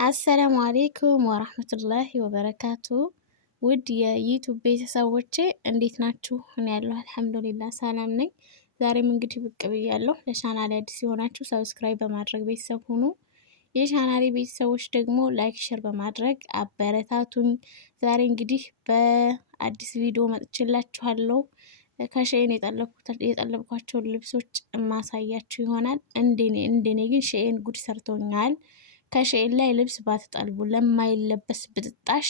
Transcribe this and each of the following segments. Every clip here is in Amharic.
አሰላሙ አሌይኩም ወራህመቱላሂ ወበረካቱ። ውድ የዩቱብ ቤተሰቦቼ እንዴት ናችሁ? እኔ ያለሁ አልሐምዱሊላህ ሰላም ነኝ። ዛሬም እንግዲህ ብቅ ብያለሁ። ለቻናሌ አዲስ የሆናችሁ ሰብስክራይብ በማድረግ ቤተሰብ ሁኑ። የቻናሌ ቤተሰቦች ደግሞ ላይክ፣ ሼር በማድረግ አበረታቱኝ። ዛሬ እንግዲህ በአዲስ ቪዲዮ መጥቼላችኋለሁ። ከሸይን የጠለብኳቸውን ልብሶች ማሳያችሁ ይሆናል። እንደኔ ግን ሸይን ጉድ ሰርቶኛል። ከሸይን ላይ ልብስ ባትጠልቡ ለማይለበስ ብጥጣሽ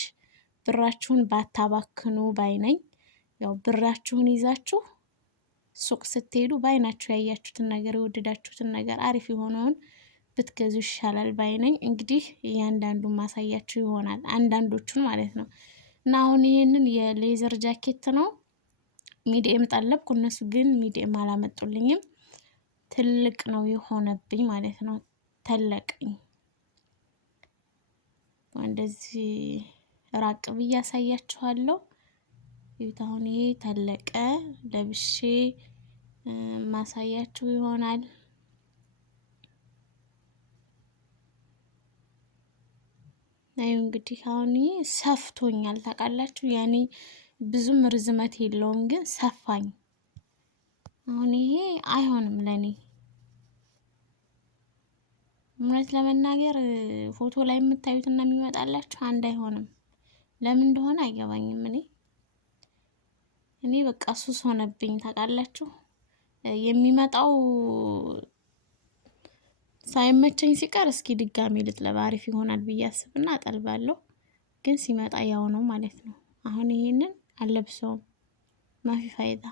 ብራችሁን ባታባክኑ ባይነኝ። ያው ብራችሁን ይዛችሁ ሱቅ ስትሄዱ ባይናችሁ ያያችሁትን ነገር የወደዳችሁትን ነገር አሪፍ የሆነውን ብትገዙ ይሻላል ባይነኝ። እንግዲህ እያንዳንዱን ማሳያችሁ ይሆናል፣ አንዳንዶቹን ማለት ነው። እና አሁን ይሄንን የሌዘር ጃኬት ነው ሚዲየም ጠለብኩ። እነሱ ግን ሚዲየም አላመጡልኝም። ትልቅ ነው የሆነብኝ ማለት ነው። ተለቀኝ። እንደዚህ ራቅ ብዬ አሳያችኋለሁ። አሁን ይሄ ተለቀ ለብሼ ማሳያችሁ ይሆናል። አይ እንግዲህ አሁን ይሄ ሰፍቶኛል ታውቃላችሁ። ያኔ ብዙም ርዝመት የለውም ግን ሰፋኝ። አሁን ይሄ አይሆንም ለኔ እውነት ለመናገር ፎቶ ላይ የምታዩትና የሚመጣላችሁ አንድ አይሆንም። ለምን እንደሆነ አይገባኝም። እኔ በቃ ሱስ ሆነብኝ ታውቃላችሁ። የሚመጣው ሳይመቸኝ ሲቀር እስኪ ድጋሚ ልጥለብ አሪፍ ይሆናል ብዬ አስብና አጠልባለሁ። ግን ሲመጣ ያው ነው ማለት ነው። አሁን ይሄንን አልለብሰውም። ማፊ ፋይዳ።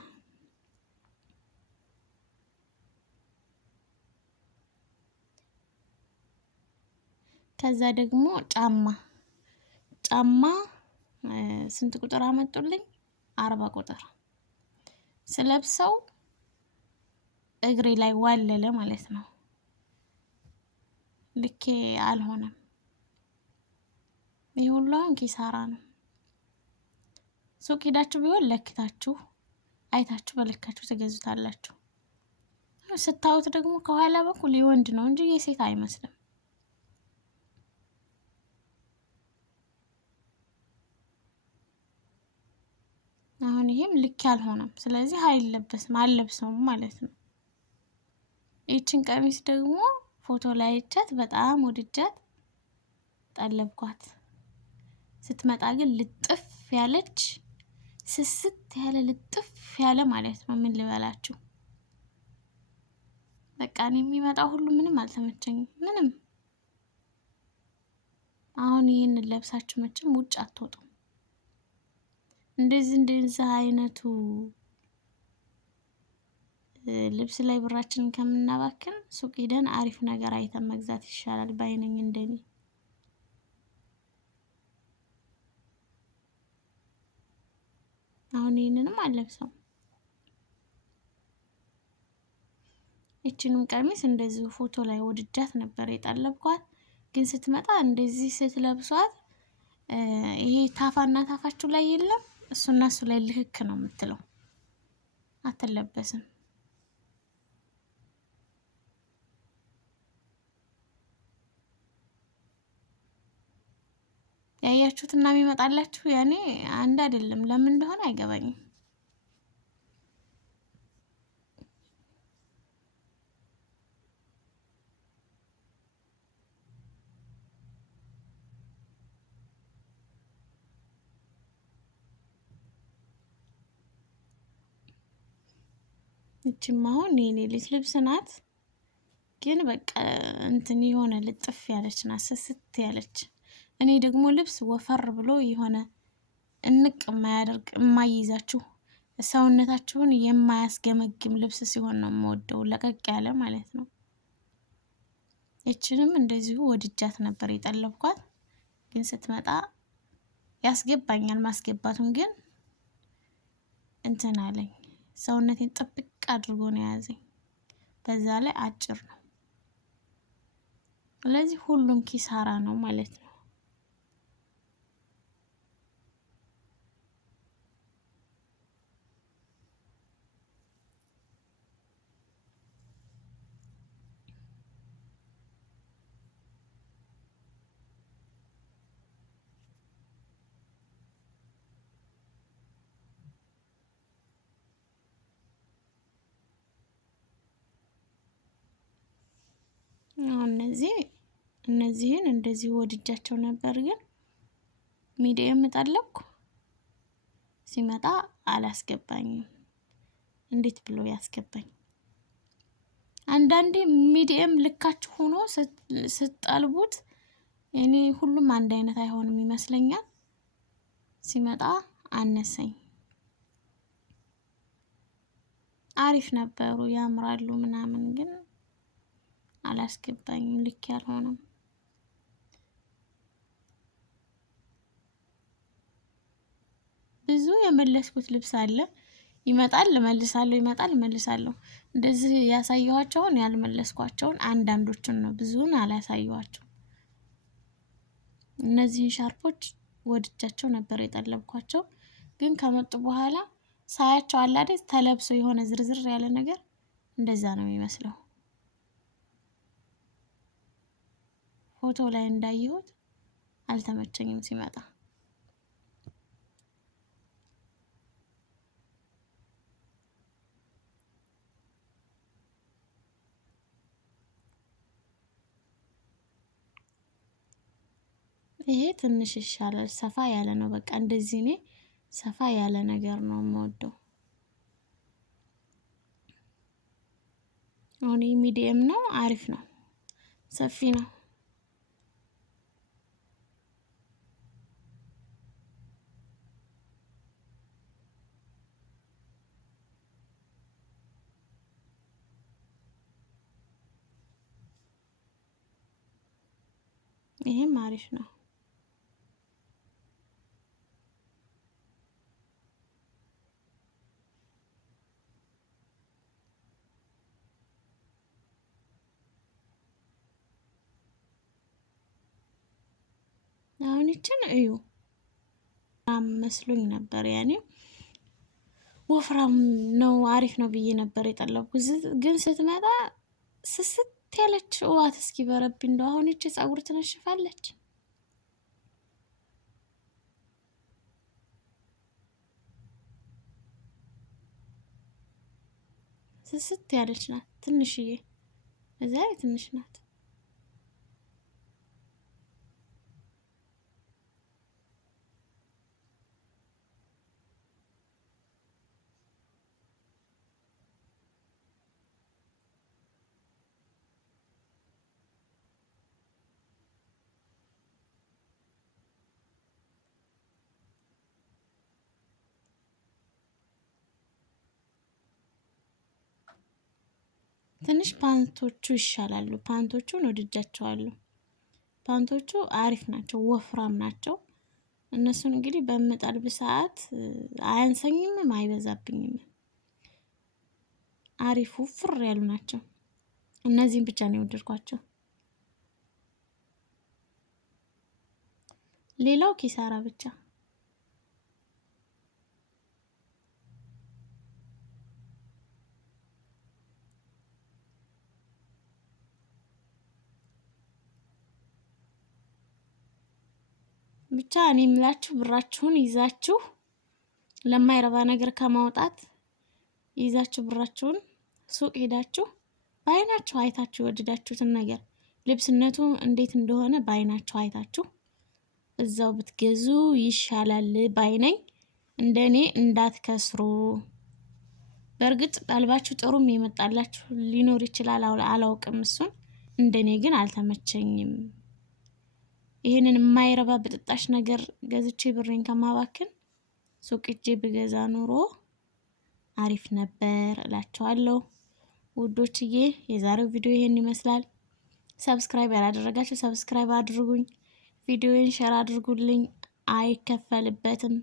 ከዛ ደግሞ ጫማ ስንት ቁጥር አመጡልኝ? 40 ቁጥር ስለብሰው እግሬ ላይ ዋለለ ማለት ነው። ልኬ አልሆነም። ይሄ ሁሉ አሁን ኪሳራ ነው። ሱቅ ሄዳችሁ ቢሆን ለክታችሁ አይታችሁ በልካችሁ ትገዙታላችሁ። ስታዩት ደግሞ ከኋላ በኩል የወንድ ነው እንጂ የሴት አይመስልም። አሁን ይሄም ልክ አልሆነም። ስለዚህ አይለበስም፣ አልለብሰውም ማለት ነው። ይቺን ቀሚስ ደግሞ ፎቶ ላይ አይቻት በጣም ወድጃት ጠለብኳት። ስትመጣ ግን ልጥፍ ያለች ስስት ያለ ልጥፍ ያለ ማለት ነው። ምን ልበላችሁ በቃ እኔ የሚመጣው ሁሉ ምንም አልተመቸኝም። ምንም አሁን ይሄንን ለብሳችሁ መቼም ውጭ አትወጡም። እንደዚህ አይነቱ ልብስ ላይ ብራችንን ከምናባክን ሱቅ ሄደን አሪፍ ነገር አይተን መግዛት ይሻላል ባይነኝ እንደኔ። አሁን ይሄንንም አልለብሰውም። እቺንም ቀሚስ እንደዚህ ፎቶ ላይ ወድጃት ነበር የጠለብኳት። ግን ስትመጣ እንደዚህ ስትለብሷት ይሄ ታፋና ታፋችሁ ላይ የለም እሱና እሱ ላይ ልህክ ነው የምትለው፣ አትለበስም። ያያችሁትና የሚመጣላችሁ ያኔ አንድ አይደለም። ለምን እንደሆነ አይገባኝም። እቺም አሁን የኔ ልብስ ናት፣ ግን በቃ እንትን የሆነ ልጥፍ ያለች ናት፣ ስስት ያለች። እኔ ደግሞ ልብስ ወፈር ብሎ የሆነ እንቅ የማያደርግ የማይይዛችሁ ሰውነታችሁን የማያስገመግም ልብስ ሲሆን ነው የምወደው፣ ለቀቅ ያለ ማለት ነው። እቺንም እንደዚሁ ወድጃት ነበር የጠለብኳት። ግን ስትመጣ ያስገባኛል ማስገባቱን፣ ግን እንትን አለኝ። ሰውነቴን ጥብቅ አድርጎ ነው የያዘኝ። በዛ ላይ አጭር ነው። ስለዚህ ሁሉም ኪሳራ ነው ማለት ነው። አሁን እነዚህን እንደዚህ ወድጃቸው ነበር፣ ግን ሚዲየም ጠለብኩ ሲመጣ አላስገባኝም። እንዴት ብሎ ያስገባኝ? አንዳንዴ ሚዲየም ልካችሁ ሆኖ ስትጠልቡት እኔ ሁሉም አንድ አይነት አይሆንም ይመስለኛል። ሲመጣ አነሰኝ። አሪፍ ነበሩ ያምራሉ ምናምን፣ ግን አላስገባኝም። ልክ ያልሆነም ብዙ የመለስኩት ልብስ አለ። ይመጣል እመልሳለሁ፣ ይመጣል እመልሳለሁ። እንደዚህ ያሳየኋቸውን ያልመለስኳቸውን አንዳንዶቹን ነው፣ ብዙውን አላሳየኋቸውም። እነዚህን ሻርፖች ወድጃቸው ነበር የጠለብኳቸው፣ ግን ከመጡ በኋላ ሳያቸው አለ አይደል ተለብሶ የሆነ ዝርዝር ያለ ነገር እንደዛ ነው የሚመስለው። ፎቶ ላይ እንዳየሁት አልተመቸኝም ሲመጣ። ይሄ ትንሽ ይሻላል፣ ሰፋ ያለ ነው። በቃ እንደዚህ እኔ ሰፋ ያለ ነገር ነው የምወደው። አሁን ሚዲየም ነው፣ አሪፍ ነው፣ ሰፊ ነው። ይሄም አሪፍ ነው። አሁን ይችን እዩ መስሎኝ ነበር፣ ያኔ ወፍራም ነው አሪፍ ነው ብዬ ነበር የጠለብኩት። ግን ስትመጣ ስስት ያለች ዋት እስኪ በረቢ እንደው አሁን ይቺ ፀጉር ትነሽፋለች። ስስት ያለች ናት፣ ትንሽዬ እዛ ትንሽ ናት። ትንሽ ፓንቶቹ ይሻላሉ። ፓንቶቹን ወድጃቸዋለሁ። ፓንቶቹ አሪፍ ናቸው፣ ወፍራም ናቸው። እነሱን እንግዲህ በምጠልብ ሰዓት አያንሰኝም፣ አይበዛብኝም። አሪፍ ውፍር ያሉ ናቸው። እነዚህን ብቻ ነው የወደድኳቸው። ሌላው ኪሳራ ብቻ። ብቻ እኔ የምላችሁ ብራችሁን ይዛችሁ ለማይረባ ነገር ከማውጣት ይዛችሁ ብራችሁን ሱቅ ሄዳችሁ በአይናችሁ አይታችሁ የወደዳችሁትን ነገር ልብስነቱ እንዴት እንደሆነ በአይናችሁ አይታችሁ እዛው ብትገዙ ይሻላል ባይነኝ። እንደኔ እንዳትከስሩ። በእርግጥ ጠልባችሁ ጥሩም የመጣላችሁ ሊኖር ይችላል፣ አላውቅም እሱን። እንደኔ ግን አልተመቸኝም። ይሄንን የማይረባ ብጥጣሽ ነገር ገዝቼ ብሬን ከማባክን ሱቅ ሄጄ ብገዛ ኑሮ አሪፍ ነበር እላችኋለሁ ውዶችዬ። የዛሬው ቪዲዮ ይሄን ይመስላል። ሰብስክራይብ ያላደረጋችሁ ሰብስክራይብ አድርጉኝ፣ ቪዲዮውን ሼር አድርጉልኝ፣ አይከፈልበትም።